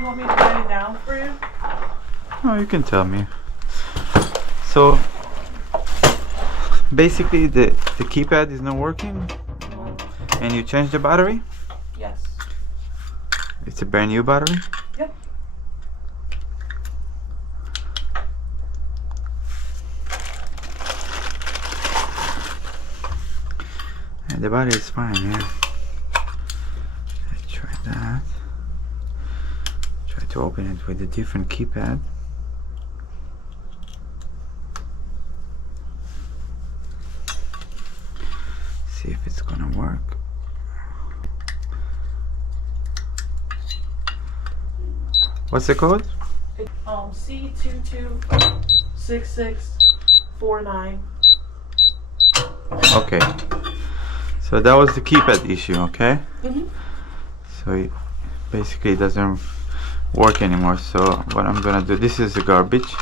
you want me to write it down for you? Oh, you can tell me. So basically the keypad is not working and you change the battery? Yes. It's a brand new battery? Yep. And the battery is fine, yeah. Let's try that. Try to open it with a different keypad. See if it's gonna work. What's the code? C226649. Okay. So that was the keypad issue, okay? So it basically doesn't work anymore. So what I'm gonna do, this is the garbage.